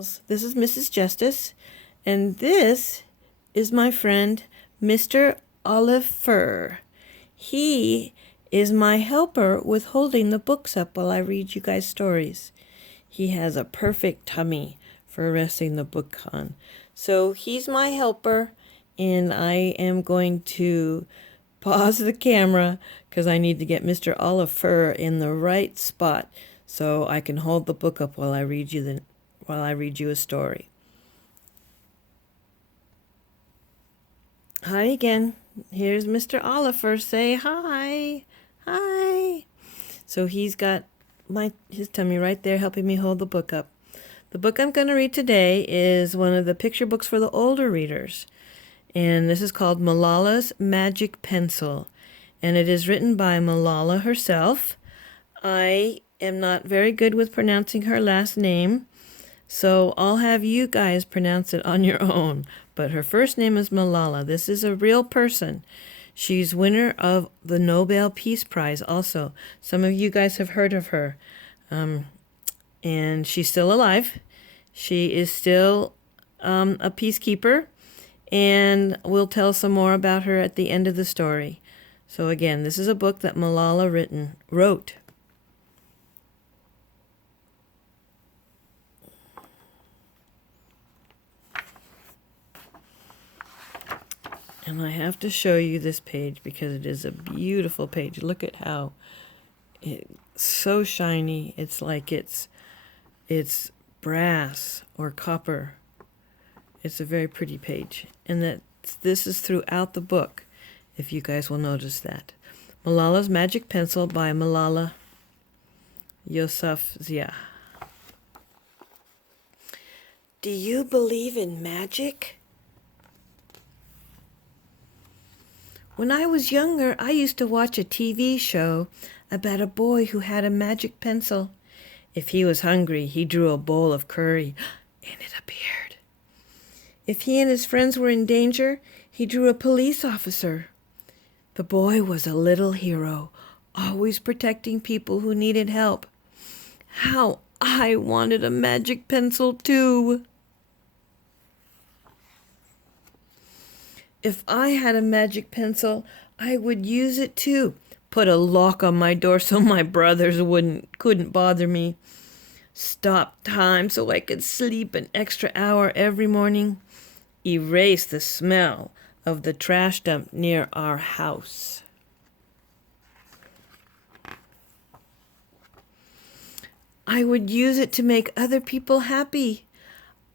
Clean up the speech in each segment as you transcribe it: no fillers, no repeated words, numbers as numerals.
This is Mrs. Justice, and this is my friend, Mr. Oliver. He is my helper with holding the books up while I read you guys stories. He has a perfect tummy for resting the book on. So he's my helper, and I am going to pause the camera because I need to get Mr. Oliver in the right spot so I can hold the book up while I read you a story. Hi again. Here's Mr. Oliver. Say hi. Hi. So he's got his tummy right there helping me hold the book up. The book I'm going to read today is one of the picture books for the older readers. And this is called Malala's Magic Pencil. And it is written by Malala herself. I am not very good with pronouncing her last name, so I'll have you guys pronounce it on your own. But her first name is Malala. This is a real person. She's winner of the Nobel Peace Prize also. Some of you guys have heard of her. And she's still alive. She is still a peacekeeper. And we'll tell some more about her at the end of the story. So again, this is a book that Malala wrote. And I have to show you this page because it is a beautiful page. Look at how it's so shiny. It's like it's brass or copper. It's a very pretty page. And this is throughout the book, if you guys will notice that. Malala's Magic Pencil by Malala Yousafzai. Do you believe in magic? When I was younger, I used to watch a TV show about a boy who had a magic pencil. If he was hungry, he drew a bowl of curry, and it appeared. If he and his friends were in danger, he drew a police officer. The boy was a little hero, always protecting people who needed help. How I wanted a magic pencil too! If I had a magic pencil, I would use it too. Put a lock on my door so my brothers couldn't bother me. Stop time so I could sleep an extra hour every morning. Erase the smell of the trash dump near our house. I would use it to make other people happy.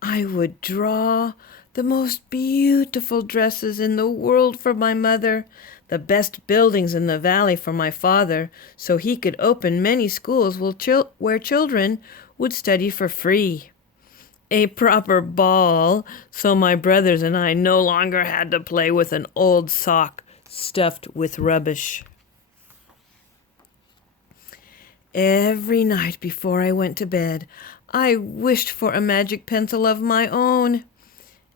I would draw the most beautiful dresses in the world for my mother, the best buildings in the valley for my father, so he could open many schools where children would study for free. A proper ball, so my brothers and I no longer had to play with an old sock stuffed with rubbish. Every night before I went to bed, I wished for a magic pencil of my own.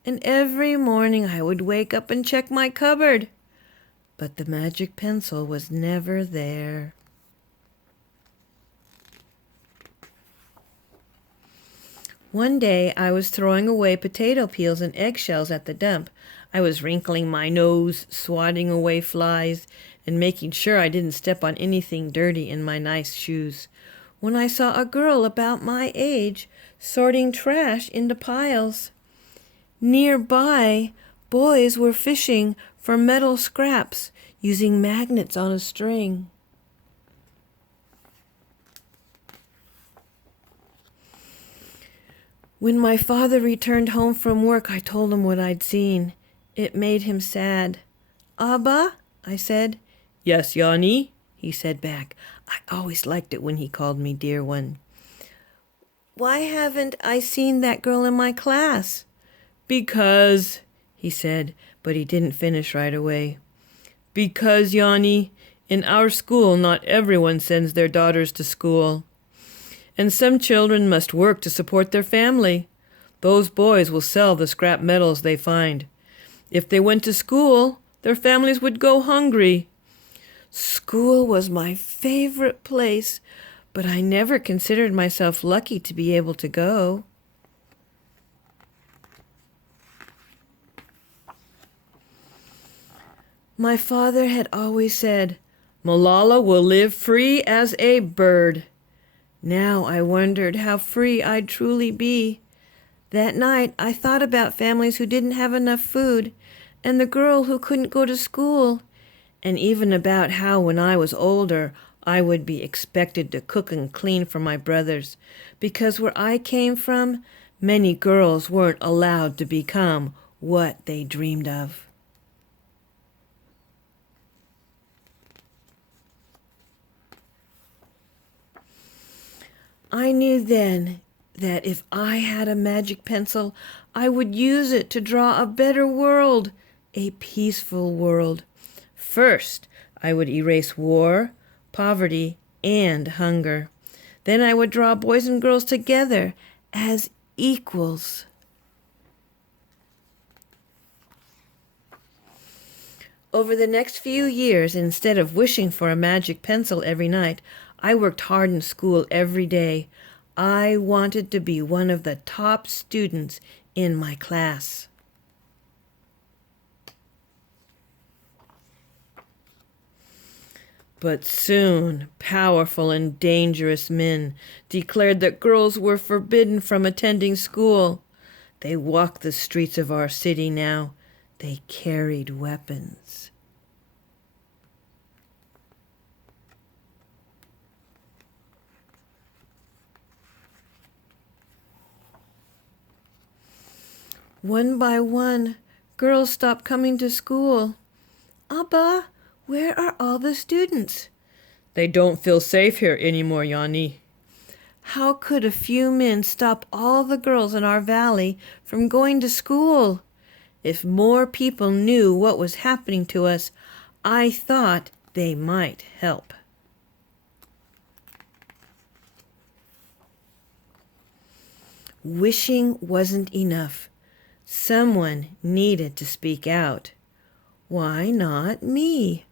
And every morning I would wake up and check my cupboard. But the magic pencil was never there. One day I was throwing away potato peels and eggshells at the dump. I was wrinkling my nose, swatting away flies, and making sure I didn't step on anything dirty in my nice shoes, when I saw a girl about my age sorting trash into piles. Nearby, boys were fishing for metal scraps using magnets on a string. When my father returned home from work, I told him what I'd seen. It made him sad. "Abba?" I said. "Yes, Yanni," he said back. I always liked it when he called me dear one. "Why haven't I seen that girl in my class?" "Because," he said, but he didn't finish right away. "Because, Yanni, in our school not everyone sends their daughters to school. And some children must work to support their family. Those boys will sell the scrap metals they find. If they went to school, their families would go hungry. School was my favorite place, but I never considered myself lucky to be able to go." My father had always said, "Malala will live free as a bird." Now I wondered how free I'd truly be. That night I thought about families who didn't have enough food, and the girl who couldn't go to school, and even about how when I was older I would be expected to cook and clean for my brothers, because where I came from, many girls weren't allowed to become what they dreamed of. I knew then that if I had a magic pencil, I would use it to draw a better world, a peaceful world. First, I would erase war, poverty, and hunger. Then I would draw boys and girls together as equals. Over the next few years, instead of wishing for a magic pencil every night, I worked hard in school every day. I wanted to be one of the top students in my class. But soon, powerful and dangerous men declared that girls were forbidden from attending school. They walked the streets of our city now. They carried weapons. One by one, girls stopped coming to school. "Abba, where are all the students?" "They don't feel safe here anymore, Yanni." How could a few men stop all the girls in our valley from going to school? If more people knew what was happening to us, I thought they might help. Wishing wasn't enough. Someone needed to speak out. Why not me?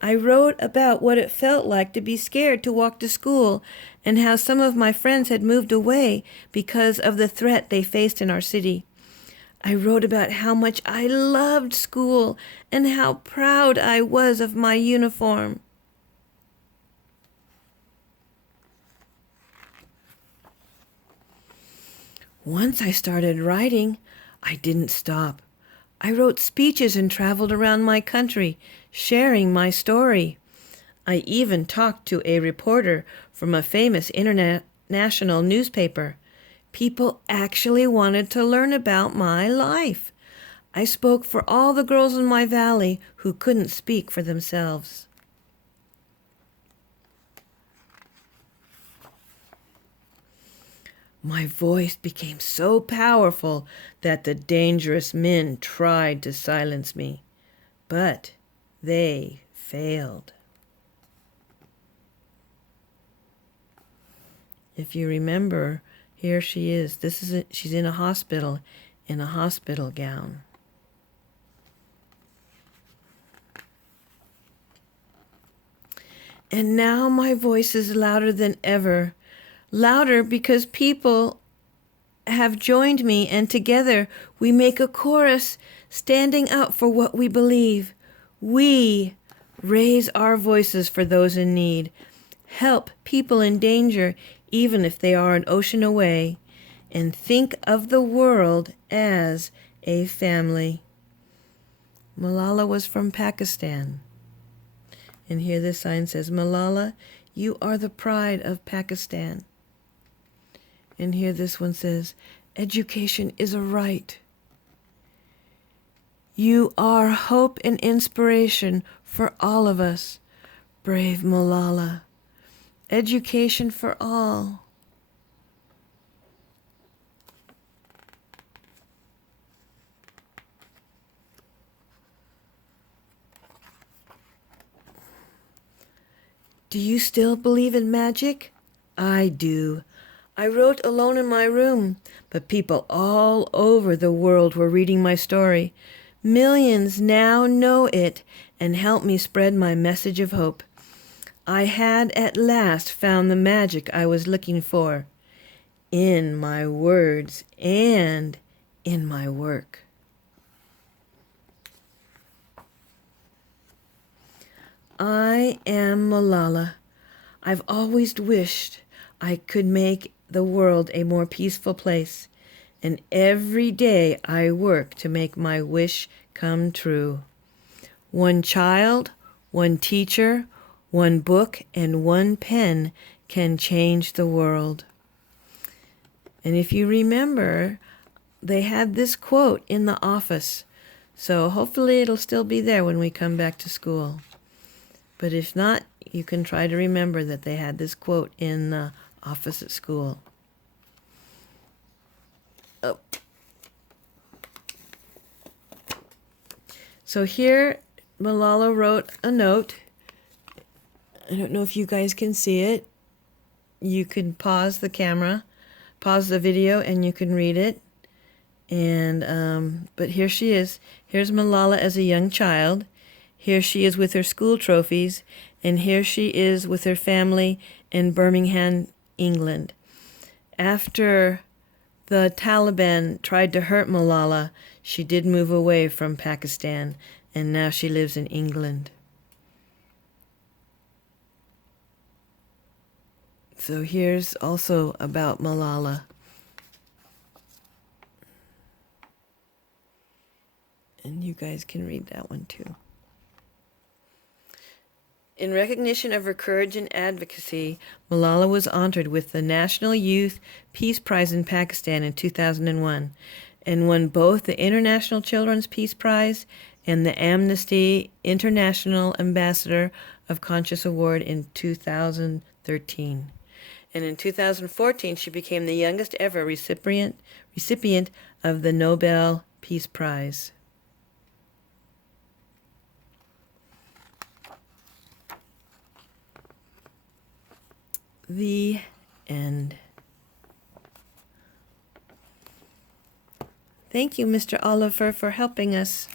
I wrote about what it felt like to be scared to walk to school and how some of my friends had moved away because of the threat they faced in our city. I wrote about how much I loved school and how proud I was of my uniform. Once I started writing, I didn't stop. I wrote speeches and traveled around my country, sharing my story. I even talked to a reporter from a famous international newspaper. People actually wanted to learn about my life. I spoke for all the girls in my valley who couldn't speak for themselves. My voice became so powerful that the dangerous men tried to silence me, but they failed. If you remember, here she is. She's in a hospital gown. And now my voice is louder than ever. Louder because people have joined me, and together we make a chorus standing up for what we believe. We raise our voices for those in need, help people in danger even if they are an ocean away, and think of the world as a family. Malala was from Pakistan. And here this sign says, "Malala, you are the pride of Pakistan." And here this one says, "Education is a right." You are hope and inspiration for all of us, brave Malala. Education for all. Do you still believe in magic? I do. I wrote alone in my room, but people all over the world were reading my story. Millions now know it and help me spread my message of hope. I had at last found the magic I was looking for, in my words and in my work. I am Malala. I've always wished I could make the world a more peaceful place, and every day I work to make my wish come true. One child, one teacher, one book, and one pen can change the world. And if you remember, they had this quote in the office, so hopefully it'll still be there when we come back to school. But if not, you can try to remember that they had this quote in the office at school. Oh. So here, Malala wrote a note. I don't know if you guys can see it. You can pause the camera, pause the video, and you can read it. And but here she is. Here's Malala as a young child. Here she is with her school trophies, and here she is with her family in Birmingham, England. After the Taliban tried to hurt Malala, she did move away from Pakistan, and now she lives in England. So here's also about Malala. And you guys can read that one too. In recognition of her courage and advocacy, Malala was honored with the National Youth Peace Prize in Pakistan in 2001 and won both the International Children's Peace Prize and the Amnesty International Ambassador of Conscience Award in 2013. And in 2014, she became the youngest ever recipient of the Nobel Peace Prize. The end. Thank you, Mr. Oliver, for helping us.